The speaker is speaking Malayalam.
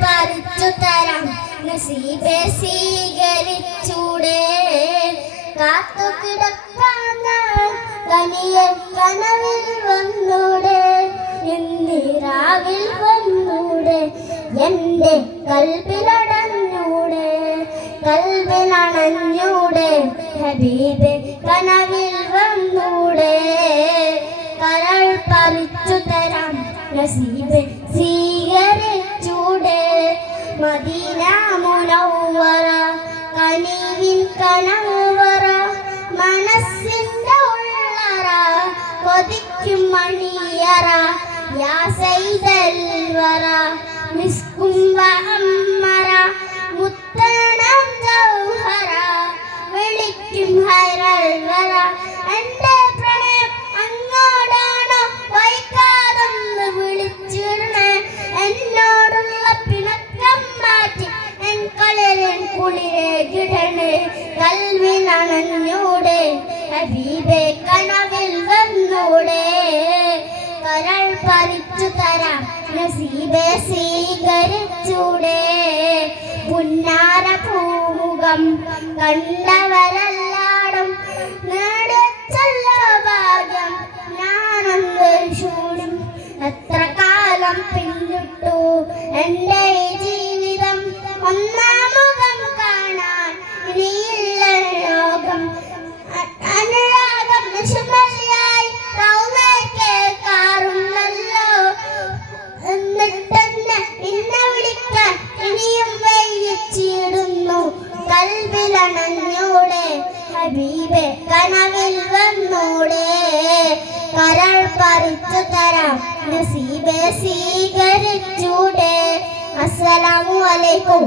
പറിച്ചു തരാം. നസീബെ സ്വീകരിച്ചൂടെ. കാത്തു കിടക്കാന്ന കനിയെ കനവിൽ വന്നൂടെ. എന്നിരാവിൽ വന്നൂടെ. എന്റെ കൽബിലടഞ്ഞൂടെ കൽവിലണഞ്ഞൂടെ ഹബീബെ കനവിൽ വന്നൂടെ. കരൾ പറിച്ചു തരാം. നസീബ് സ്വീകരിച്ചൂടെ മദീന മുനവ്വറ കനിവിൻ കനവറ മനസ്സിന്റെ ഉള്ളറ കൊതിക്കും മണിയറ യാ സൈദൽ വറ. ഹബീബെ കനവിൽ വന്നൂടെ. കരൾ പറിച്ചു തരാം നസീബെ സ്വീകരിച്ചൂടെ. പുന്നാര പൂമുഖം കണ്ടവരല്ലാടും ഭാഗ്യം എത്ര കാലം പിന്നിട്ടു എന്റെ വൈകിച്ചിടുന്നു കൽവിലണഞ്ഞൂടെ. ഹബീബെ കനവിൽ വന്നൂടെ. കരൾ പറിച്ചു തരാം. നസീബെ സ്വീകരിച്ചൂടെ. അസ്സലാമു അലൈക്കും.